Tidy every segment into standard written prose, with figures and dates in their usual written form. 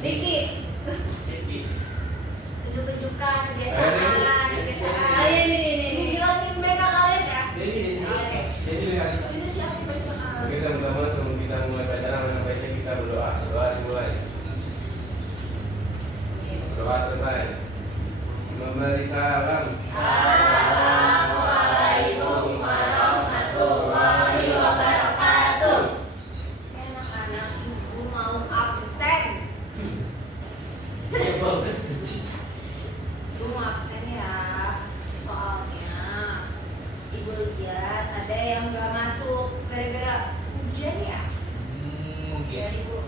Dikit. Tunjuk-tunjukkan kebiasaan. Ini bilangin mereka kalian ya. Ini siapa bacaan? Oke teman-teman, sebelum kita mulai pelajaran, sebaiknya kita berdoa. Doa dimulai. Doa selesai. Memberi salam. Assalamualaikum warahmatullahi wabarakatuh. Anak-anak, ibu mau absen. Ibu mau absen ya. Soalnya ibu lihat ada yang nggak masuk gara-gara hujan ya. Ya ibu.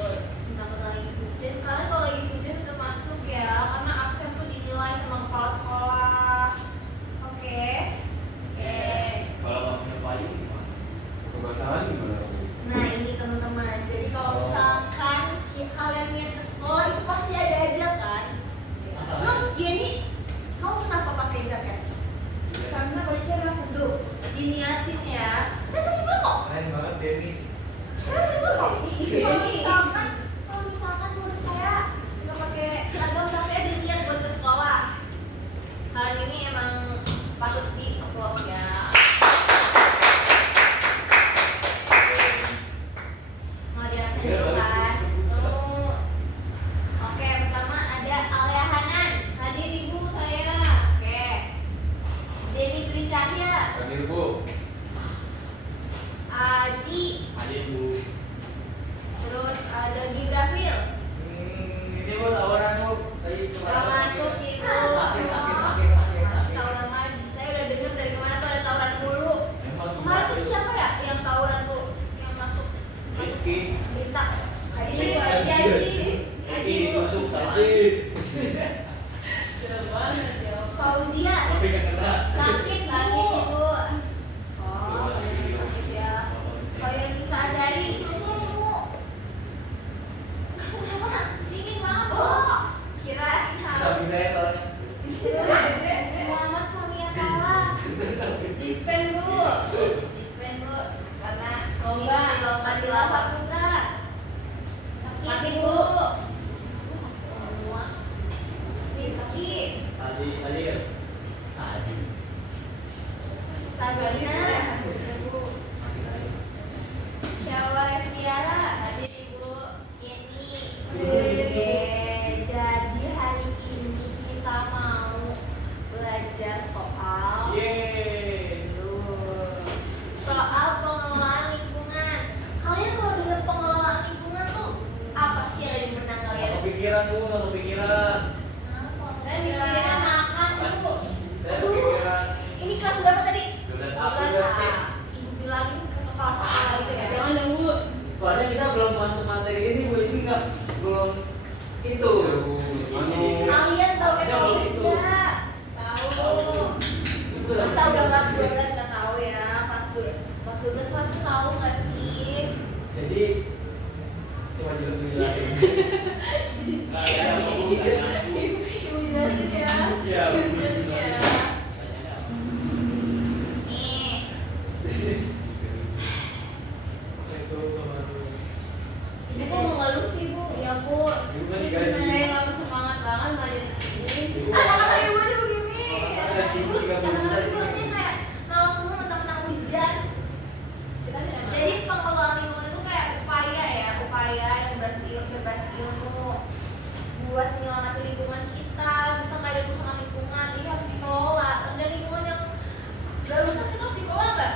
Kenapa lagi hujan? Kalian kalau lagi hujan tetap masuk ya, karena absen tuh dinilai sama kepala sekolah. Oke. Kalau nggak punya payung gimana? Kebasahan gimana? Nah ini teman-teman, jadi kalau misalkan kalian niat ke sekolah itu pasti ada aja kan. Loh, ya ini kamu kenapa pakai jaket? Karena baju seduh. Diniatin ya. Saya terima kok. Keren banget Denny. Saya terima kok. Kalau misalkan murid saya nggak pakai seragam tapi ada niat buat ke sekolah, kalian ini emang patut di applause ya. Mau di absen dulu kan? Oke, pertama ada Alia Hanan. Hadir ibu saya. Oke. Denny Sri Cahya. Hadir Bu. Aji. Ada Bu. Terus ada Gibrafil. Ini Bu tawaran Bu. Tadi Gak masuk itu. Sakit. Tawuran lagi. Saya udah dengar dari kemarin tuh ada tawuran mulu. Emang Kemarin tuh siapa ya yang tawuran tuh? Yang masuk Rifki. Minta. Aji Bu. Masuk sakit. Fauzia. Tapi kan kena. Sakit Bu. Oh, sakit ya. Kalian bisa ajari. Kamu kenapa nak? Dingin banget. Oh, kirain Tapi harus. saya soalnya. Muhammad Famia kalah. Dispen Bu. Karena lomba di lava putra. Sakit Bu. Aku sakit semua. Nih sakit. Tadi kan. Tadi. Sabina. Syawa Restiara. Hadir Ibu Yeni. Jadi hari ini kita mau belajar soal soal pengelolaan lingkungan. Kalian kalau dengar pengelolaan lingkungan tuh apa sih yang ada di benak kalian? Kepikiran Bu, nggak kepikiran. Saya mikirnya makan Bu. Saya Aduh, kepikiran. ini kelas berapa tadi? 12 A. pasti. Ibu bilangin ke kepala sekolah itu ya. Jangan dong Bu. Soalnya kita belum masuk materi ini Bu, ini nggak belum itu. Kalian tahu Ada ekonomi belum itu? enggak? Tahu. Masa udah kelas 12 nggak tahu ya? Kelas 12 pasti tahu nggak sih? Jadi coba jelasin. Ibu jelasin ya. Iya, Ibu jelasin ya. Nih, ibu kok mengeluh sih Bu? Ya Bu. Ibu kan digaji. Saya nggak semangat banget ngajar di sini. Anak-anak ibu aja begini. Ibu 30 menit di sini. Maksudnya kayak malas semua mentang-mentang hujan. Jadi pengelolaan lingkungan itu kayak upaya yang berbasis ilmu buat menyelamatkan lingkungan kita. Misalkan ada kerusakan lingkungan, ini harus dikelola. Dan lingkungan yang gak rusak itu harus dikelola nggak?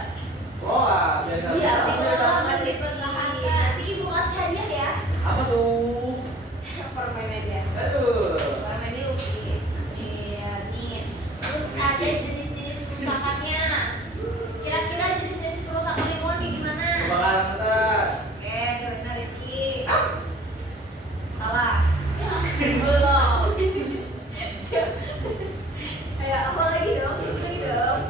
Wah, biar nggak Iya, bisa. dikelola harus dipertahankan. Nanti ibu kasih hadiah ya. Apa tuh? Permen aja. Aduh. Permen yuk. Iya, nih. Terus ada jenis-jenis kerusakannya. Kira-kira jenis-jenis kerusakan lingkungan kayak gimana? Kebakaran hutan. Oke, coba Rifki. Salah. Belum. Kayak apa lagi dong? Apa lagi dong?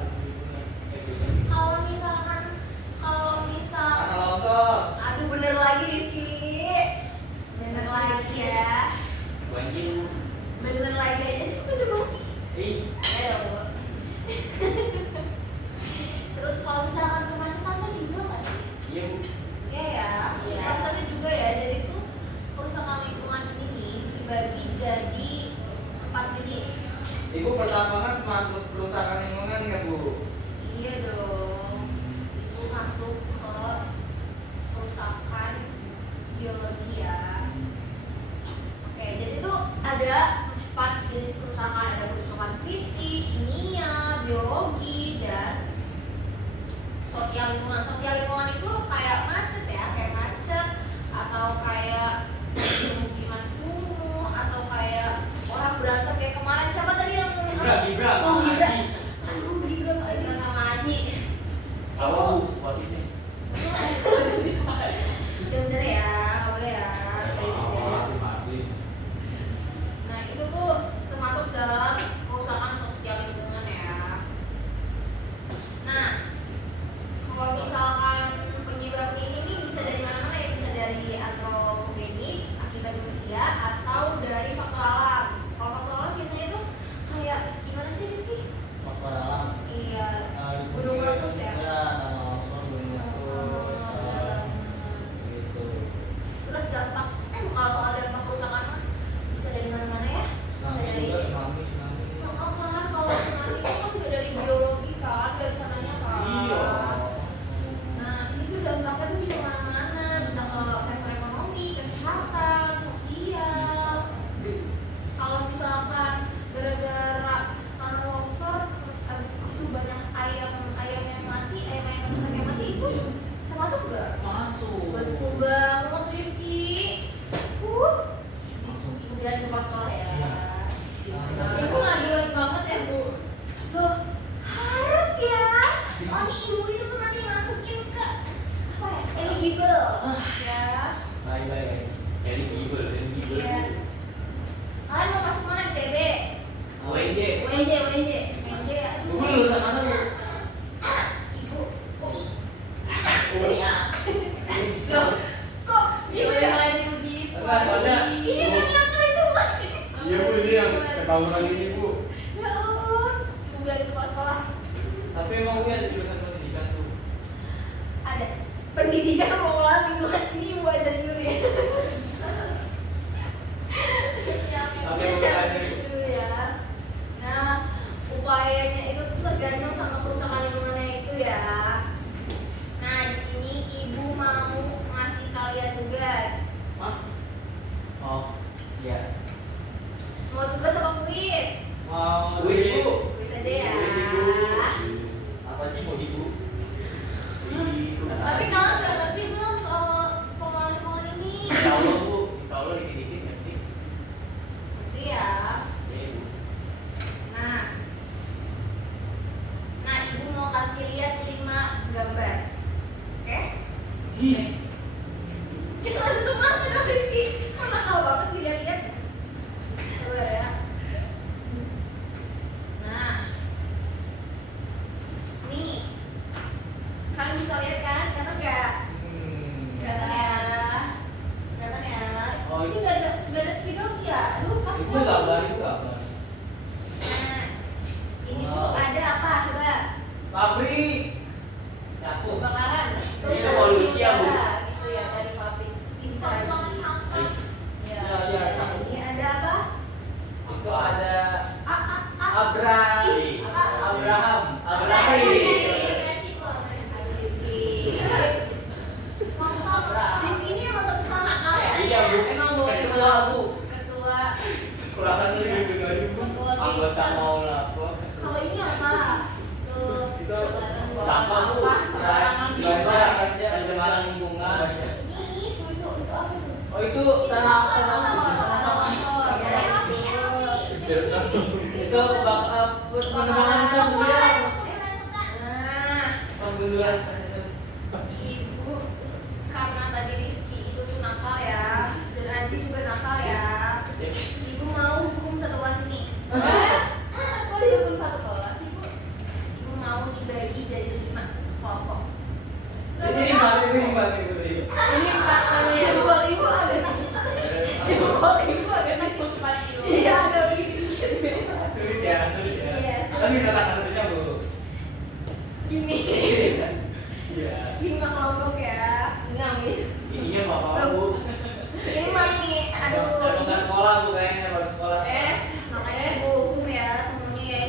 Kalau misal Tanah longsor. aduh bener lagi Rifki. Bener lagi ya. Banjir. Bener lagi aja cuma dong sih. Ayo. Terus kalau misalkan kemacetan kan juga nggak sih? Iya Bu. Iya ya. Kemacetannya juga ya. Jadi tuh pertambangan masuk kerusakan lingkungan nggak Bu? Iya dong. Itu masuk ke kerusakan biologi ya. Oke, jadi tuh ada 4 jenis kerusakan. Ada kerusakan fisik, kimia, biologi, dan sosial lingkungan. Sosial lingkungan itu kayak macet ya, kayak macet atau kayak pemukiman kumuh atau kayak orang berantem kayak kemarin. Siapa tadi yang Gibran. Oh, Gibran. Haji. Aduh, Gibran aja sama Aji. Sama Bu, posisinya. Jangan bener ya, nggak boleh ya. Serius ya. Nah itu tuh termasuk dalam kerusakan sosial lingkungan ya. Nah kalau misalkan penyebab ini nih bisa dari mana-mana ya, bisa dari antropogenik akibat manusia atau dari faktor alam. Kalau faktor alam biasanya tuh kayak gimana sih Rifki? Faktor alam. Iya, gunung meletus ya. Ya, tanah longsor, gunung meletus. Gitu. Terus dampak, kalau soal dampak kerusakan mah bisa dari mana-mana ya. Bisa Tsunami dari juga, tsunami. oh, kan kalau tsunami itu kan udah dari biologi kan, dari sananya kan. Iya. Nah ini tuh dampaknya tuh bisa kemana-mana, bisa ke sektor ekonomi, kesehatan, sosial. Kalau misalkan gara-gara tanah longsor, terus abis itu banyak ayam yang mati, ayam yang mati itu termasuk nggak? Masuk. Betul banget Rifki. Masuk. Kemudian ke sekolah ya. Iya. Ibu ngaduan banget ya Bu. Loh harus ya. Soalnya ibu itu tuh nanti masukin ke apa ya? Eligible. Ya. Baik. Eligible. Iya. Kalian mau masuk mana di TB? UNJ. UNJ ya. Bu lulusan mana Bu? Ibu. UI. UIA. Loh, kok gimana begitu? Enggak, soalnya Ini kan nakal itu masih. Iya Bu, ini yang ketahuan ini Bu. Ya Allah, ibu biar ke sekolah. Tapi emang gue ada jurusan pendidikan tuh. Ada pendidikan pengelolaan lingkungan ini ibu aja dulu ya. Oke, mulai. Dulu ya. Nah, upayanya itu tuh tergantung sama kerusakan lingkungannya itu ya. Nah, di sini ibu mau ngasih kalian tugas. Hah? Oh, iya. Mau tugas apa kuis? Mau kuis Bu. Kuis aja ya. Kuis Ibu. Apa sih mau Ibu? Tapi kalian udah ngerti belum soal pengelolaan lingkungan ini? Insya Allah Bu, insya Allah dikit-dikit ngerti. Ngerti ya. Ya Ibu. Nah, ibu mau kasih lihat 5 gambar, oke? Ih, Jangan tutup mata dong Rifki, kan nakal banget dilihat-lihat. Sabar ya. Nah, nih, kalian bisa lihat kan? Kelihatan nggak? Kelihatan ya? Kelihatan ya? Oh, Sini nggak ada spidol sih ya? Aduh, kasih Ibu gambar, Ibu gambar. Nah, ini tuh Wow. ada apa? Coba. Pabrik. Cakup. Kebakaran. Ini polusi ya, Bu? Gitu ya, dari pabrik. Pembuangan sampah. Ya, Ya, cakup. ini ada apa? Itu ada Abraham. Abraham. Ini emang tentang nakal ya? Iya, Bu. Emang boleh. Ketua, Bu. Ketua. Kurang lebih Ketua anggota gangster. mau lapor. Kalau ini apa? Tuh. Itu buat sampah Bu. sembarangan gitu. Pencemaran lingkungan. Ini itu apa tuh? Oh itu tanah itu penebangan kemudian pembunuhan. Ibu karena tadi Rifki itu tuh nakal ya, dan Aji juga nakal ya. Ibu mau hukum satu kelas ini. Kok dihukum satu kelas Ibu? Ibu mau dibagi jadi 5 kelompok. Ini lima Ini 4 namanya jempol ibu agak sakit. Jempol ibu agak sakit. Iya ada begini. sulit ya. Iya. Kan bisa tanda Bu. Gini. Iya. 5 kelompok ya. 6 nih. Isinya bapak Bu. Ini nih, aduh. Emang nggak sekolah Bu kayaknya baru sekolah. Makanya ibu hukum ya semuanya ya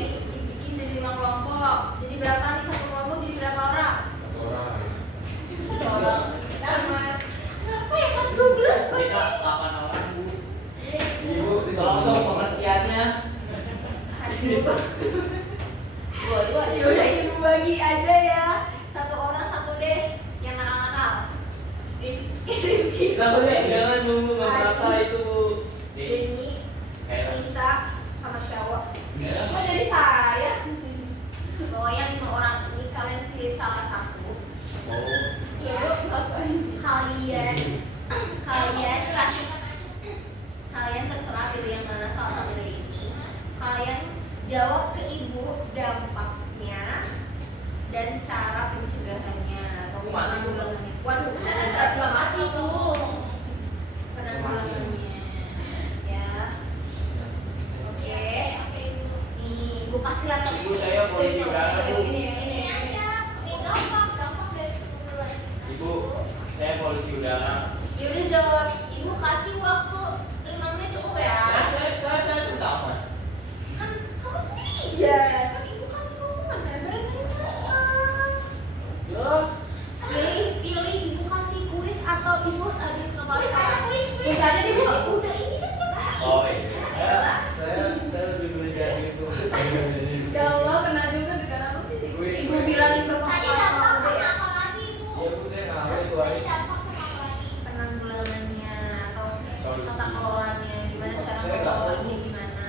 kelorannya gimana, Kaki cara saya nggak tahu. mengelolanya gimana.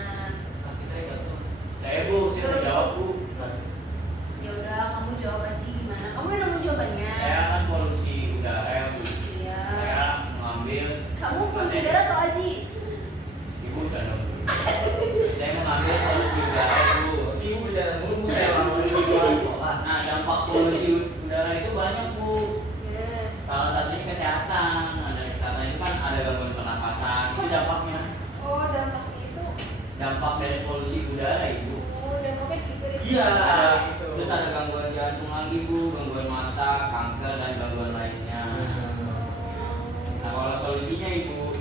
Kaki saya jatuh. Saya bu, saya udah jawab bu. Ya udah, kamu jawab aja gimana. Kamu udah nemu jawabannya? Saya kan polusi udara ya bu. Iya. Saya mengambil. Kamu polusi udara atau Aji? Ibu jangan bu. Saya mengambil polusi udara bu. Ibu jangan mulu Saya mengambil di sekolah. Nah dampak polusi udara itu banyak bu. Yes. Salah satunya kesehatan. Nah, dari kesehatan itu kan ada gangguan pernapasan. Itu dampaknya. Oh, dampaknya itu. Dampak dari polusi udara ibu. Oh, dampaknya gitu deh. Iya. gitu. Terus ada gangguan jantung lagi bu, gangguan mata, kanker dan gangguan lainnya. Nah kalau solusinya ibu,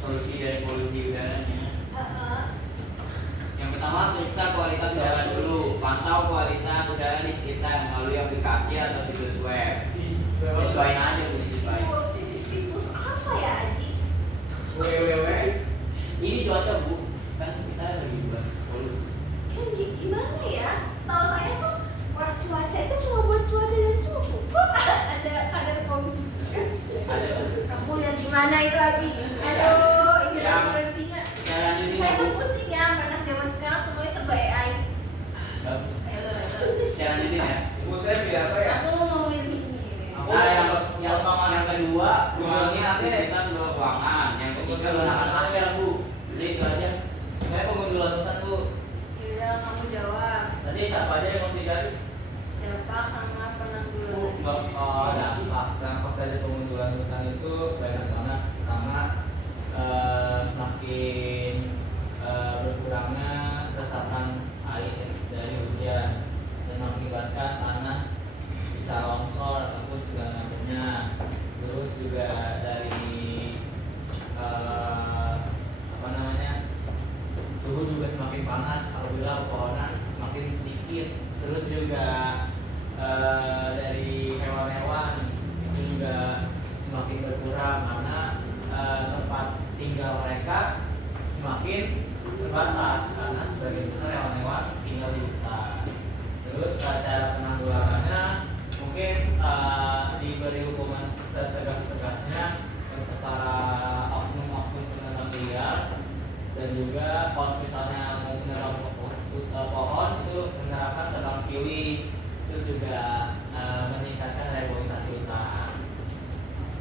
solusi dari polusi udaranya. Yang pertama periksa kualitas udara dulu, pantau kualitas udara di sekitar melalui aplikasi atau situs web. Sesuaiin aja bu, sesuaiin. Oh, situs apa ya, Aji? www. Ini cuaca bu, kan kita lagi bahas polusi. Kan gimana ya? Setahu saya tuh cuaca itu cuma buat cuaca dan suhu. Kok ada kadar polusi? Ada. Kamu lihat di mana itu, Aji? Aduh, ini Ya. referensinya. Cara ini Saya bu, kan pusing ya, anak zaman sekarang semuanya serba AI. Ayo lo, cara ini ya. Ibu saya pilih apa ya? Aku mau milih ini. Nah, yang kedua, kurangi aktivitas luar ruangan. Yang ketiga, gunakan masker bu. Jadi itu aja. Saya pengunduh lautan bu. Yaudah, kamu jawab. Tadi siapa aja yang mesti cari? Dampak sama penanggulangan. Dampak dari pengundulan hutan itu banyak banget karena semakin berkurangnya resapan air dari hujan dan mengakibatkan tanah bisa longsor ataupun segala macamnya. Terus juga dari suhu juga semakin panas apabila pepohonan semakin sedikit. Terus juga dari hewan-hewan itu juga semakin berkurang karena tempat tinggal mereka semakin terbatas karena sebagian besar hewan-hewan tinggal di hutan. Terus cara penanggulangannya mungkin diberi hukuman setegas-tegasnya untuk para oknum-oknum penebang liar, dan juga kalau misalnya mau menebang pohon itu menerapkan tebang pilih. Terus juga meningkatkan reboisasi hutan.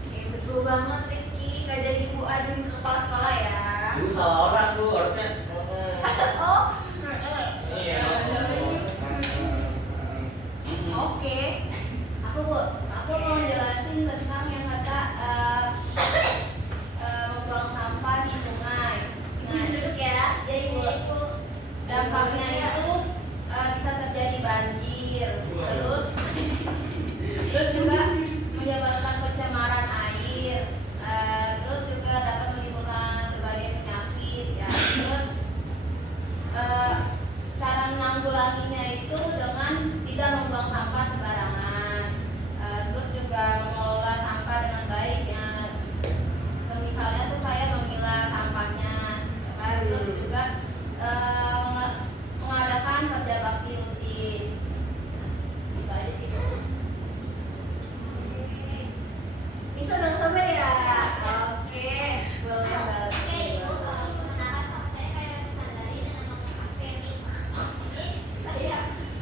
Oke, betul banget Rifki. Gak jadi ibu aduin ke kepala sekolah ya. Dulu salah orang tuh harusnya. Oh. Iya. Oke. Aku mau jelasin tentang yang kata membuang sampah di sungai. Nah, duduk ya. Jadi ibu, dampaknya itu bisa terjadi banjir. Terus juga menyebabkan pencemaran air. Terus juga dapat menimbulkan berbagai penyakit ya. Terus cara menanggulanginya itu dengan tidak membuang sampah sembarangan. Terus juga mengelola sampah dengan baik ya. Misalnya tuh kayak memilah sampahnya, ya kan? Terus juga mengadakan kerja bakti rutin. Itu aja sih. Bisa dong sabar ya. Oke, boleh banget.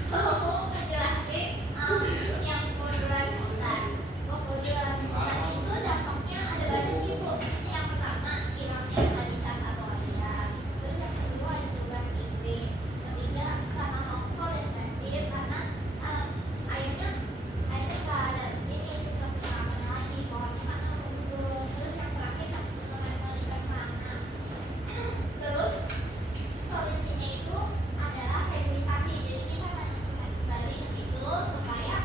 Saya mau ngejelasin yang kemunduran hutan. Kemunduran hutan itu dampaknya ada banyak ibu. Yang pertama hilangnya habitat alamiah. Terus yang kedua perubahan iklim. Ketiga karena longsor dan banjir karena airnya nggak ada ini sistem penyiraman lagi, pohonnya karena mundur. Terus yang terakhir sampai penurunan kualitas tanah. Terus solusinya itu adalah reboisasi. Jadi kita menyambungkan kembali ke situ supaya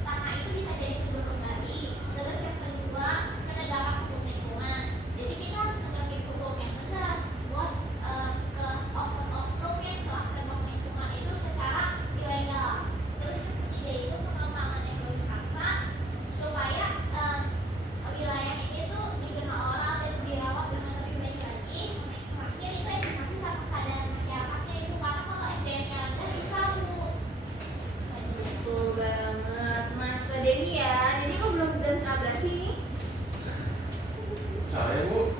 tanah itu bisa jadi subur kembali. Terus yang kedua penegakan hukum lingkungan. Jadi kita harus menegakkan hukum yang tegas buat ke oknum-oknum yang telah menebang lingkungan itu secara ilegal. Terus yang ketiga itu pengembangan ekowisata supaya wilayah ini tuh dikenal orang dan dirawat dengan lebih baik lagi. Sampai terakhir itu edukasi sama kesadaran masyarakatnya itu karena kalau SDM-nya rendah bisa bu. Betul banget Mas Denny ya. Jadi kok belum jelasin abrasi nih? Saya bu.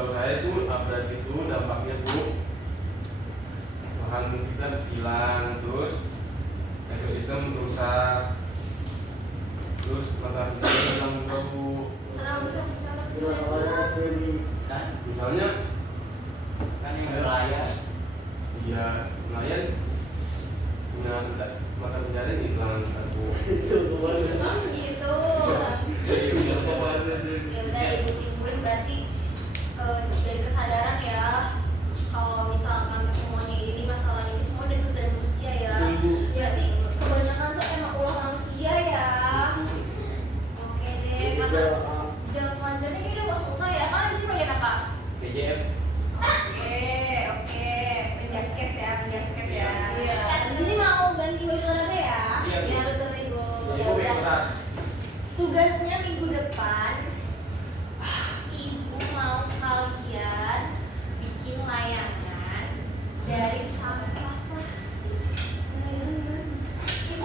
setahu saya itu abras itu dampaknya Bu, lahan kita hilang, terus ekosistem rusak, terus mata pencarian hilang juga Bu. Kenapa bisa mencatat Kan Misalnya kan yang nelayan iya nelayan punya mata pencarian hilang kan Bu. Emang gitu. Ya udah ibu simpulin berarti dari kesadaran ya kalau misalkan semuanya ini masalah ini semua dari kesadaran manusia ya. Jadi kebanyakan tuh emang ulah manusia ya. Oke deh, karena jam pelajarannya kayaknya udah selesai ya. Kan di sini proyek apa? BJM. Oke, penjaskes ya. Iya. Di sini mau ganti urusan apa ya? Iya, Bu. Iya, urusan ibu. Jadi Ya Bu udah. berat. Tugasnya minggu depan ibu mau kalian bikin layangan dari sampah plastik. Layangan. Ibu,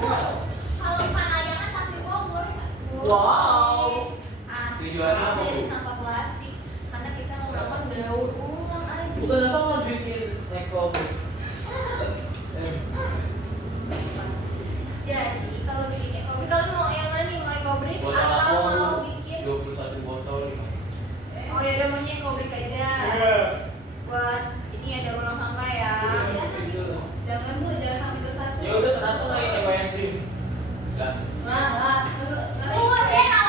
kalau bukan layangan sampai bawah boleh nggak? Wow. Asal Tujuannya apa, dari Bu? sampah plastik karena kita mau melakukan daur ulang aja. Bukan apa mau bikin ekor. Jadi kalau bikin ekonomi, kalau mau yang mana nih, mau ekobrik Botol atau aku mau bikin 21 botol. oh ya udah maunya ekobrik aja buat ini ya daur ulang sampah ya. Jangan Bu, jangan sampai ke satu. Ya udah kenapa nggak ini yang sim? Enggak. Malah oh ya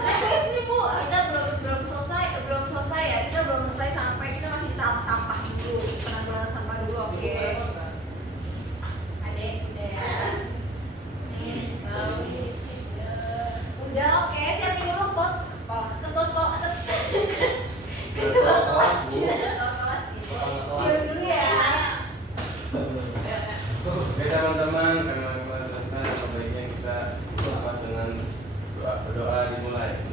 guys nih Bu, kita belum selesai ya, kita belum selesai sampai kita masih di tahap sampah dulu, penanggulangan sampah dulu. Oke adek udah nih kalau udah oke siapin dulu bos ketua sekolah ketua kelas siap dulu ya. Oke teman-teman, karena kita selesai, sebaiknya kita berdoa dimulai.